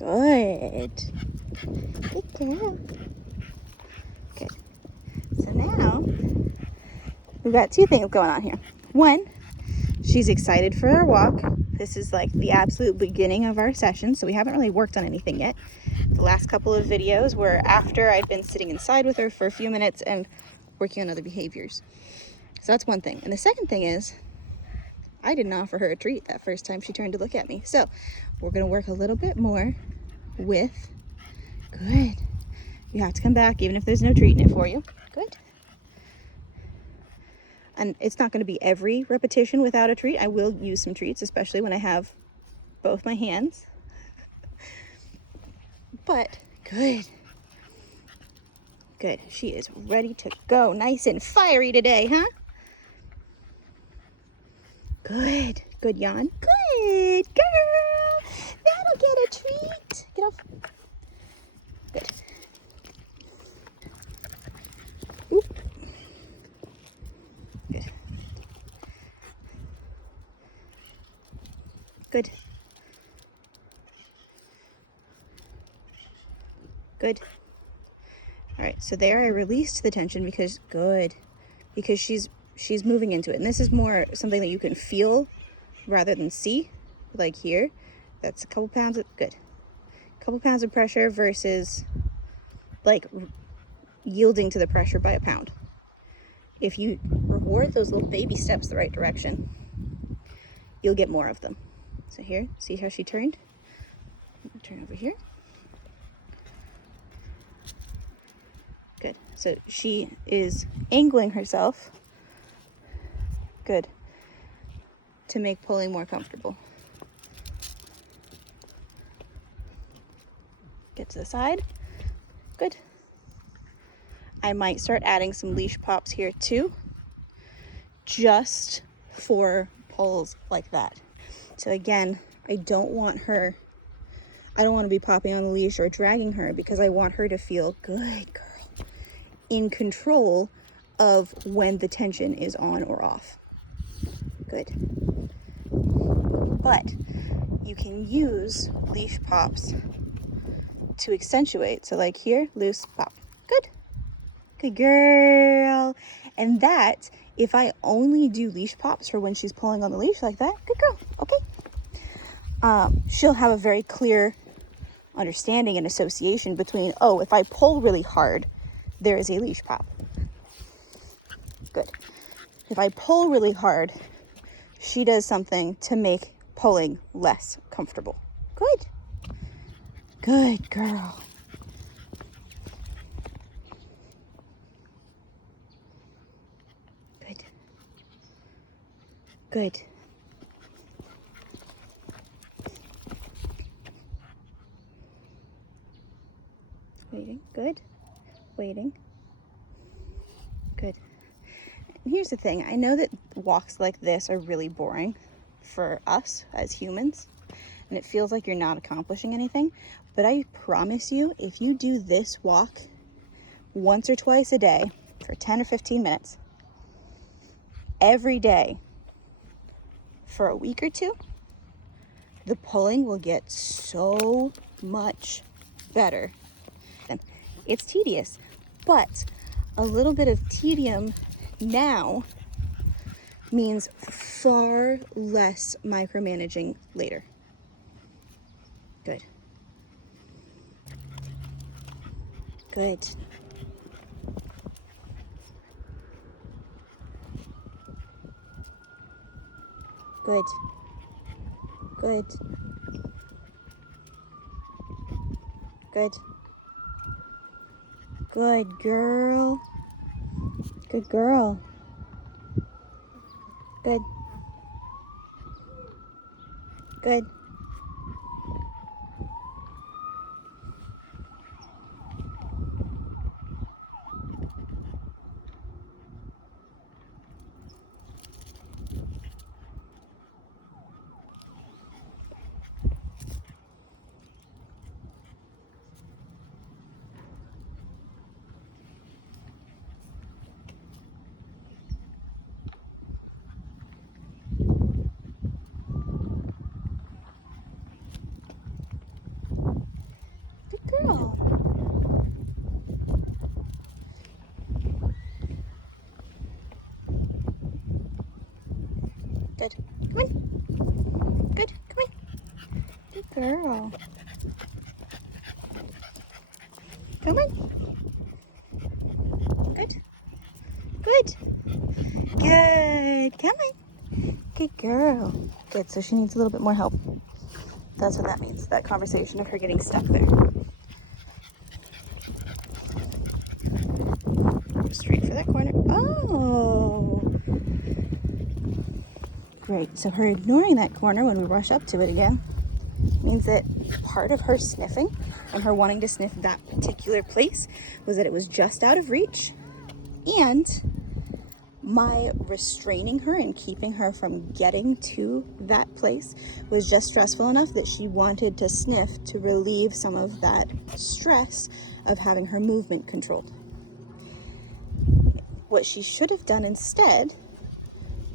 Good. Good girl. Good. So now we've got two things going on here. One, she's excited for our walk. This is like the absolute beginning of our session, so we haven't really worked on anything yet. The last couple of videos were after I'd been sitting inside with her for a few minutes and working on other behaviors. So that's one thing. And the second thing is, I didn't offer her a treat that first time she turned to look at me. So we're gonna work a little bit more with, good. You have to come back even if there's no treat in it for you. Good. And it's not gonna be every repetition without a treat. I will use some treats, especially when I have both my hands. But good. Good. She is ready to go. Nice and fiery today, huh? Good. Good, Jan. Good girl. That'll get a treat. Get off. Good. Oop. Good. Good. Good. All right, so there I released the tension because she's moving into it. And this is more something that you can feel rather than see, like here. That's a couple pounds of, good. A couple pounds of pressure versus like yielding to the pressure by a pound. If you reward those little baby steps the right direction, you'll get more of them. So here, see how she turned? Turn over here. Good. So she is angling herself, good, to make pulling more comfortable. Get to the side. Good. I might start adding some leash pops here too, just for pulls like that. So again, I don't want to be popping on the leash or dragging her because I want her to feel, good girl, in control of when the tension is on or off. Good. But you can use leash pops to accentuate. So like here, loose, pop. Good. Good girl. And that, if I only do leash pops for when she's pulling on the leash like that, good girl. Okay. She'll have a very clear understanding and association between, oh, if I pull really hard, there is a leash pop. Good. If I pull really hard, she does something to make pulling less comfortable. Good. Good girl. Good. Good. Waiting. Good. Waiting. Good. And here's the thing. I know that walks like this are really boring for us as humans, and it feels like you're not accomplishing anything. But I promise you, if you do this walk once or twice a day for 10 or 15 minutes, every day for a week or two, the pulling will get so much better. It's tedious, but a little bit of tedium now means far less micromanaging later. Good. Good. Good. Good. Good. Good girl. Good girl. Good. Good. Come on. Good. Come on. Good girl. Come on. Good. Good. Good. Come on. Good girl. Good. So she needs a little bit more help. That's what that means. That conversation of her getting stuck there. Straight for that corner. Oh. Great. So her ignoring that corner when we rush up to it again means that part of her sniffing and her wanting to sniff that particular place was that it was just out of reach, and my restraining her and keeping her from getting to that place was just stressful enough that she wanted to sniff to relieve some of that stress of having her movement controlled. What she should have done instead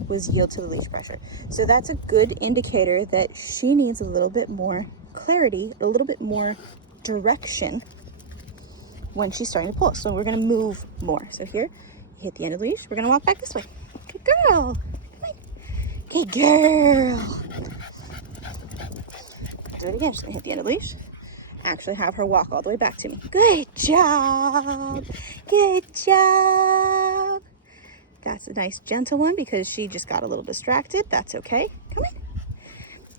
was yield to the leash pressure. So that's a good indicator that she needs a little bit more clarity, a little bit more direction when she's starting to pull. So we're going to move more. So here, you hit the end of the leash. We're going to walk back this way. Good girl. Come on. Good girl. Do it again. Just going to hit the end of the leash. Actually have her walk all the way back to me. Good job. Good job. That's a nice gentle one because she just got a little distracted. That's okay. Come on.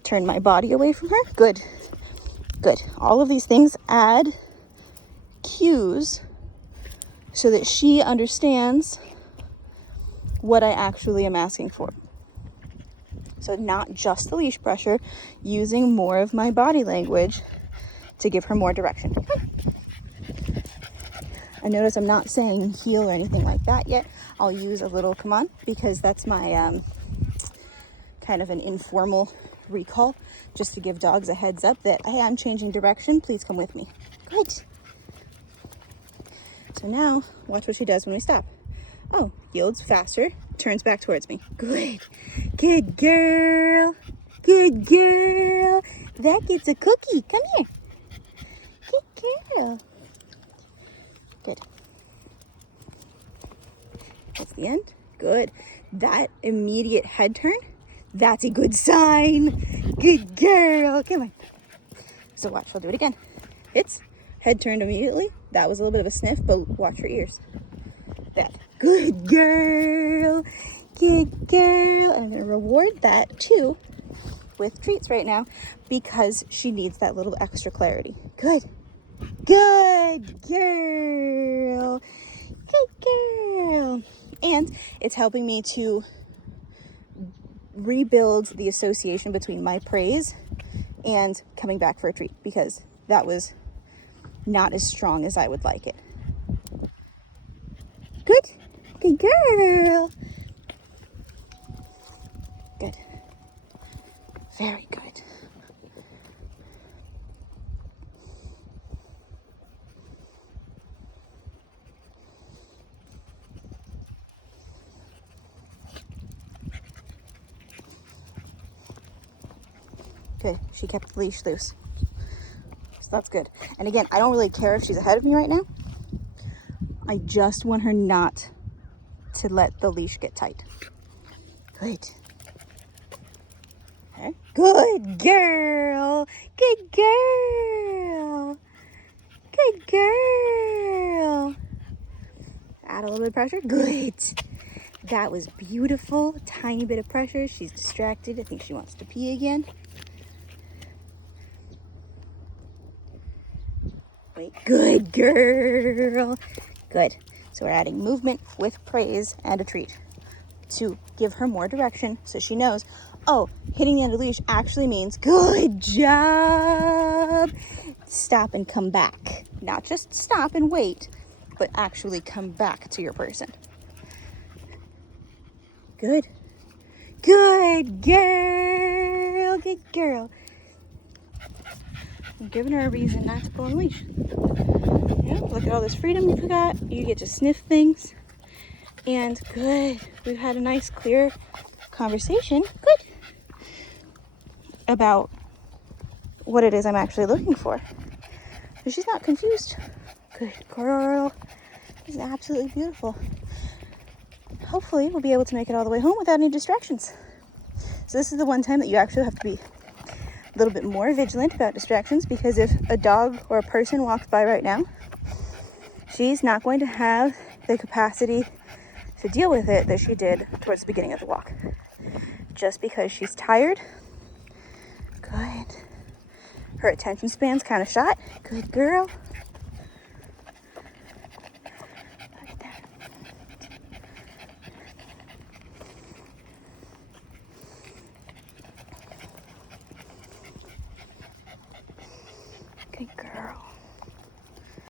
Turn my body away from her. Good. Good. All of these things add cues so that she understands what I actually am asking for. So not just the leash pressure, using more of my body language to give her more direction. I notice I'm not saying heel or anything like that yet. I'll use a little come on because that's my kind of an informal recall just to give dogs a heads up that, hey, I'm changing direction. Please come with me. Great. So now watch what she does when we stop. Oh, yields faster, turns back towards me. Good. Good girl. Good girl. That gets a cookie. Come here. Good girl. Good. That's the end. Good. That immediate head turn, that's a good sign. Good girl. Come on. So watch, I'll do it again. It's head turned immediately. That was a little bit of a sniff, but watch her ears. That. Good girl. Good girl. And I'm going to reward that too with treats right now because she needs that little extra clarity. Good. Good girl. Good girl. And it's helping me to rebuild the association between my praise and coming back for a treat because that was not as strong as I would like it. Good. Good girl. Good. Very good. Good. She kept the leash loose. So that's good. And again, I don't really care if she's ahead of me right now. I just want her not to let the leash get tight. Good. Okay. Good girl. Good girl. Good girl. Add a little bit of pressure. Good. That was beautiful. Tiny bit of pressure. She's distracted. I think she wants to pee again. Wait. Good girl. Good. So we're adding movement with praise and a treat to give her more direction so she knows, oh, hitting the end of the leash actually means good job. Stop and come back. Not just stop and wait, but actually come back to your person. Good. Good girl. Good girl. I'm giving her a reason not to pull on the leash. Yeah, look at all this freedom you got. You get to sniff things. And good. We've had a nice, clear conversation. Good. About what it is I'm actually looking for. So she's not confused. Good girl. She's absolutely beautiful. Hopefully we'll be able to make it all the way home without any distractions. So this is the one time that you actually have to be a little bit more vigilant about distractions, because if a dog or a person walks by right now, she's not going to have the capacity to deal with it that she did towards the beginning of the walk. Just because she's tired. Good. Her attention span's kind of shot. Good girl.